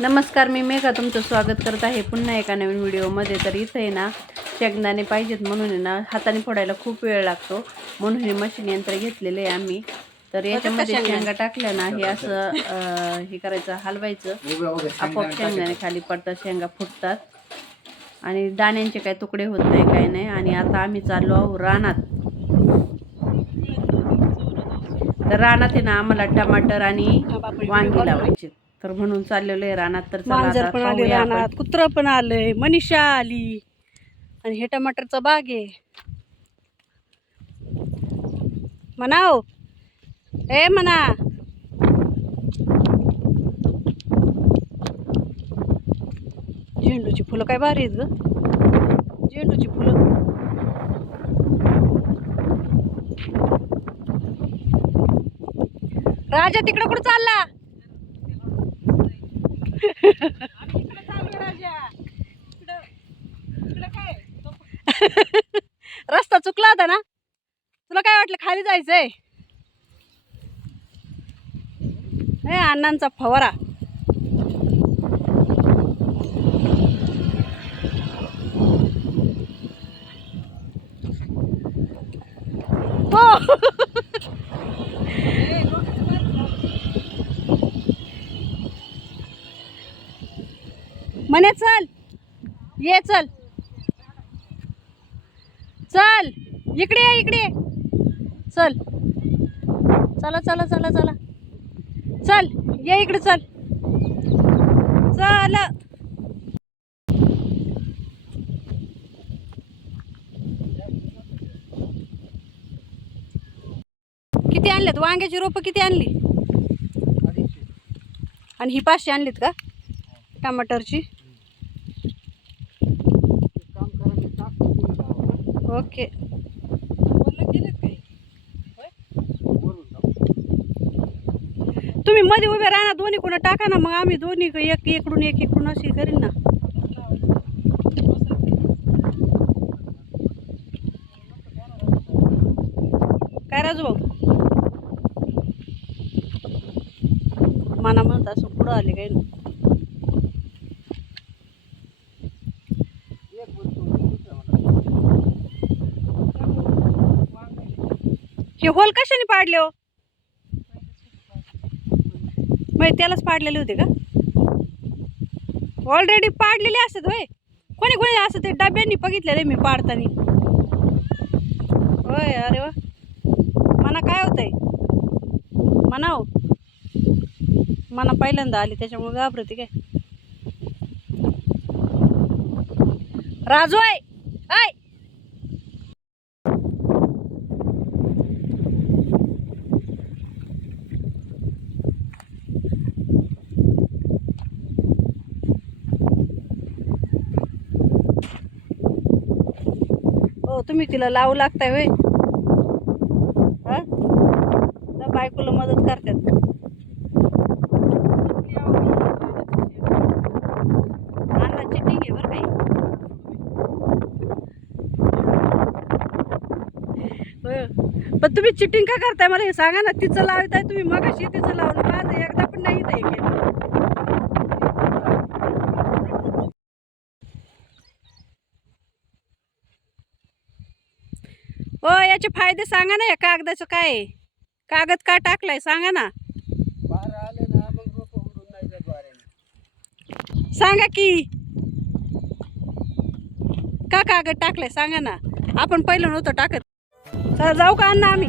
नमस्कार, मी मेघा तुमचं स्वागत करत आहे पुन्हा एका नवीन व्हिडिओमध्ये. तर इथं आहे ना शेंगदाणे पाहिजेत म्हणून आहे ना हाताने फोडायला खूप वेळ लागतो, म्हणून हे मशीन यंत्र घेतलेलं आहे आम्ही. तर याच्यामध्ये शेंगा टाकल्या ना हे असं हे करायचं, हलवायचं, आपोआप शेंगदाणे खाली पडतात, शेंगा फुटतात आणि दाण्यांचे काही तुकडे होत नाही, काही नाही. आणि आता आम्ही चाललो आहोत रानात. तर रानात आहे ना आम्हाला टमाटर आणि वांगी लावायचे, तर म्हणून चाललेलो आहे रानात. तर मांजर पण आले रानात, कुत्र पण आलंय, मनीषा आली आणि हे टमाटरचा बाग आहे. म्हणाव ए म्हणा. झेंडूची फुलं काय भारी आहेत ग, झेंडूची फुलं. राजा तिकडे कुठं चालला? रस्ता चुकला होता ना, तुला काय वाटलं खाली जायचंय? हे अण्णांचा फवारा. हो म्हणे चल ये, चल चल इकडे ये, इकडे चल, चला चला चला चला चल ये इकडे, चल चल. किती आणलेत वांग्याची रोपं? किती आणली? आणि ही 500 आणलीत का टमाटरची? ओके. तुम्ही मध्ये उभे राहा ना, दोन्ही कोण टाका ना, मग आम्ही दोन्ही एक इकडून एक इकडून अशी करीन ना. काय राजू भाऊ मना म्हणत असं पुढं आले काय ना. हे होल कशाने पाडले हो? मग त्यालाच पाडलेले होते का? ऑलरेडी पाडलेले असतात होय? कोणी कोणी असं ते डब्यांनी बघितलेले मी पाडताना. होय, अरे वा. मना काय होतंय म्हणाव, मना पहिल्यांदा आली त्याच्यामुळे घाबरते काय. राजू आहे आय. हो, तुम्ही तिला लावू लागताय होय? हा, बायकोला मदत करतात. अण्णा चिटिंग आहे बरं काही. पण तुम्ही चिटिंग का करताय मला हे सांगा ना. तिचं लावताय तुम्ही, मगाशी तिचं लावलं, माझं एकदा पण नाही ते केलं. हो, याचे फायदे सांगा ना. या कागदाचं काय आहे? कागद का टाकलाय सांगा ना. सांगा की का कागद टाकलाय सांगा ना. आपण पहिलं नव्हतं टाकत. चला जाऊ का अण्णा आम्ही?